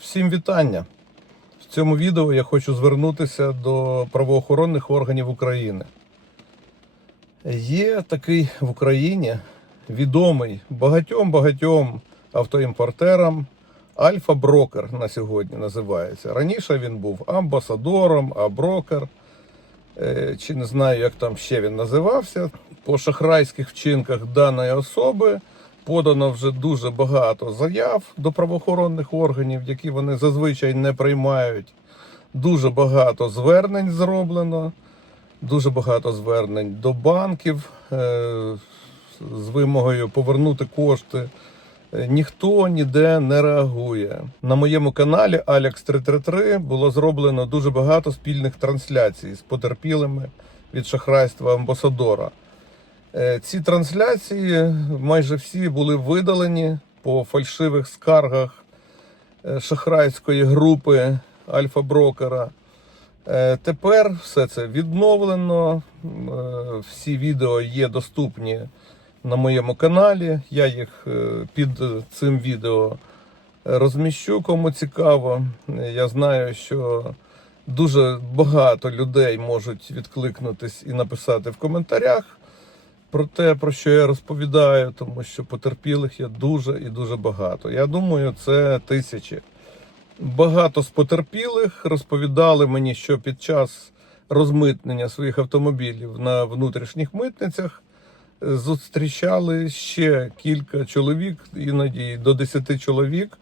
Всім вітання! В цьому відео я хочу звернутися до правоохоронних органів України. Є такий в Україні відомий багатьом-багатьом автоімпортерам Альфа Брокер на сьогодні називається. Раніше він був амбасадором, а брокер, е, чи не знаю, як там ще він називався. По шахрайських вчинках даної особи подано вже дуже багато заяв до правоохоронних органів, які вони зазвичай не приймають. Дуже багато звернень зроблено, дуже багато звернень до банків е, з вимогою повернути кошти. Е, Ніхто ніде не реагує. На моєму каналі Alex 333 було зроблено дуже багато спільних трансляцій з потерпілими від шахрайства амбасадора. Е, Ці трансляції майже всі були видалені по фальшивих скаргах е, шахрайської групи Альфа-Брокера. Е, Тепер все це відновлено. Всі відео є доступні на моєму каналі. Я їх під цим відео розміщу, кому цікаво. Я знаю, що дуже багато людей можуть відкликнутись і написати в коментарях про те, про що я розповідаю, тому що потерпілих є дуже і дуже багато. Я думаю, це тисячі. Багато з потерпілих розповідали мені, що під час розмитнення своїх автомобілів на внутрішніх митницях е, зустрічали ще кілька чоловік, іноді до 10 чоловік,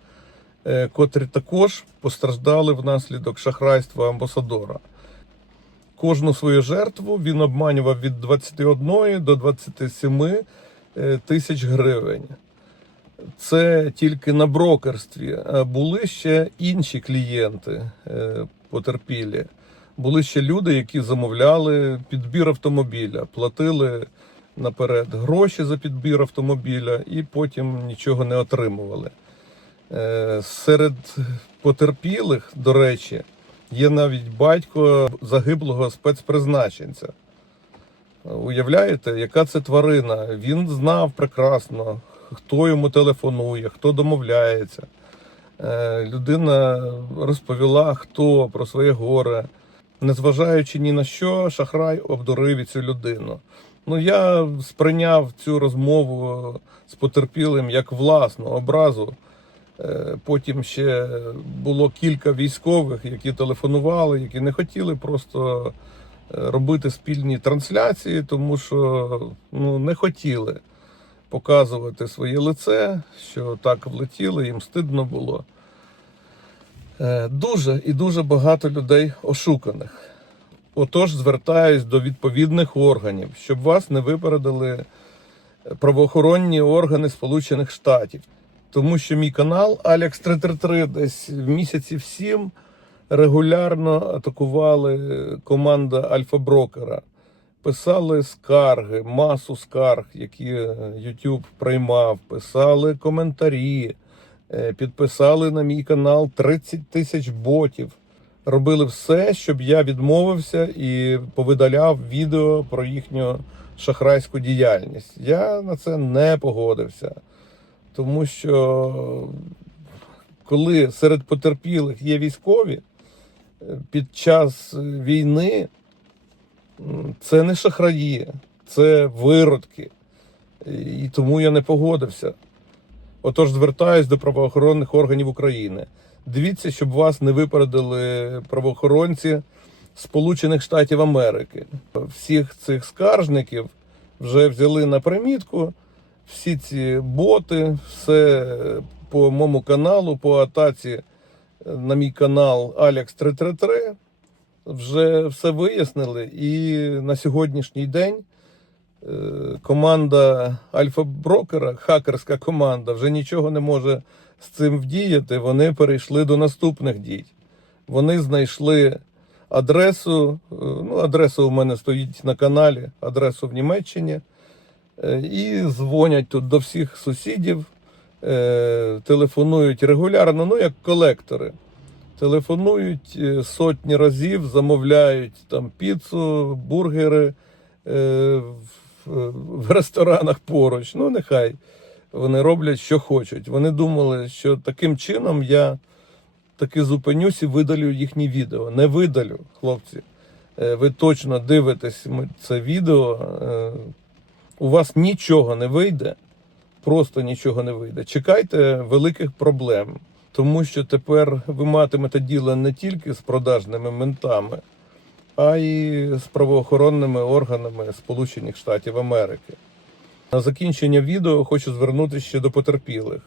е, котрі також постраждали внаслідок шахрайства амбасадора. Кожну свою жертву він обманював від 21 до 27 е, тисяч гривень. Це тільки на брокерстві. А були ще інші клієнти е, потерпілі. Були ще люди, які замовляли підбір автомобіля, платили наперед гроші за підбір автомобіля і потім нічого не отримували. Е, Серед потерпілих, до речі, є навіть батько загиблого спецпризначенця. Уявляєте, яка це тварина? Він знав прекрасно, хто йому телефонує, хто домовляється. Е, Людина розповіла, хто про своє горе. Незважаючи ні на що, шахрай обдурив і цю людину. Ну, я сприйняв цю розмову з потерпілим як власну образу. Е, Потім ще було кілька військових, які телефонували, які не хотіли просто е, робити спільні трансляції, тому що ну, не хотіли показувати своє лице, що так влетіли, їм стидно було. Е, Дуже і дуже багато людей ошуканих. Отож, звертаюсь до відповідних органів, щоб вас не випередили правоохоронні органи Сполучених Штатів. Тому що мій канал Alex 333 десь в місяці сім регулярно атакували команда Альфа-Брокера. Писали скарги, масу скарг, які YouTube приймав, писали коментарі, е, підписали на мій канал 30 тисяч ботів. Робили все, щоб я відмовився і повидаляв відео про їхню шахрайську діяльність. Я на це не погодився. Тому що коли серед потерпілих є військові е, під час війни, це не шахраї, це виродки. І тому я не погодився. Отож, звертаюсь до правоохоронних органів України. Дивіться, щоб вас не випередили правоохоронці Сполучених Штатів Америки. Всіх цих скаржників вже взяли на примітку. Всі ці боти, все по моєму каналу, по атаці е, на мій канал Alex 333 вже все вияснили. І на сьогоднішній день е, команда Альфа Брокера, хакерська команда, вже нічого не може з цим вдіяти. Вони перейшли до наступних дій. Вони знайшли адресу. е, Ну, адреса у мене стоїть на каналі, адресу в Німеччині. Е, І дзвонять тут до всіх сусідів, е, телефонують регулярно, ну як колектори. Телефонують е, сотні разів, замовляють там піцу, бургери в, ресторанах поруч. Ну, нехай вони роблять, що хочуть. Вони думали, що таким чином я таки зупинюсь і видалю їхні відео. Не видалю, хлопці. Ви точно дивитесь це відео. У вас нічого не вийде, просто нічого не вийде. Чекайте великих проблем, тому що тепер ви матимете діло не тільки з продажними ментами, а й з правоохоронними органами Сполучених Штатів Америки. На закінчення відео хочу звернутися ще до потерпілих.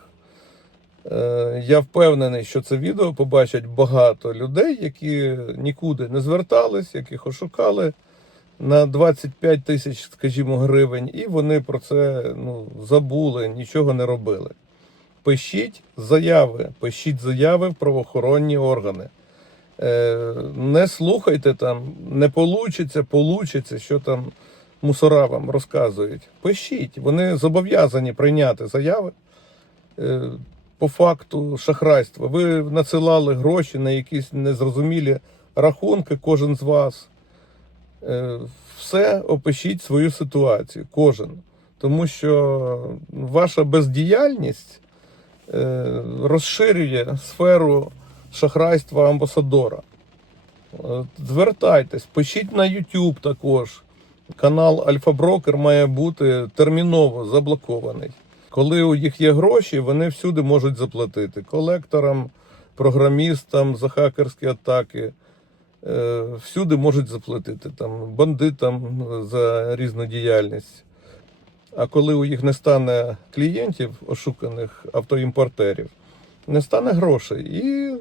Е, Я впевнений, що це відео побачать багато людей, які нікуди не звертались, яких ошукали на 25 тисяч, скажімо, гривень, і вони про це ну, забули, нічого не робили. Пишіть заяви, пишіть заяви в правоохоронні органи. Е, Не слухайте там, не получиться, получиться, що там мусора вам розказують. Пишіть, вони зобов'язані прийняти заяви е, по факту шахрайства. Ви надсилали гроші на якісь незрозумілі рахунки, кожен з вас. Е, Все опишіть свою ситуацію, кожен. Тому що ваша бездіяльність е, розширює сферу шахрайства амбасадора. Звертайтесь, пишіть на YouTube також. Канал Альфа Брокер має бути терміново заблокований. Коли у їх є гроші, вони всюди можуть заплатити колекторам, програмістам за хакерські атаки. Е, Всюди можуть заплатити там бандитам за різну діяльність. А коли у їх не стане клієнтів, ошуканих автоімпортерів, не стане грошей, і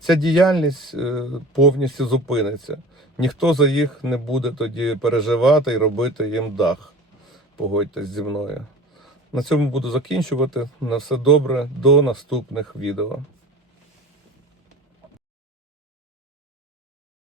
ця діяльність е, повністю зупиниться. Ніхто за їх не буде тоді переживати і робити їм дах. Погодьтесь зі мною. На цьому буду закінчувати. На все добре. До наступних відео.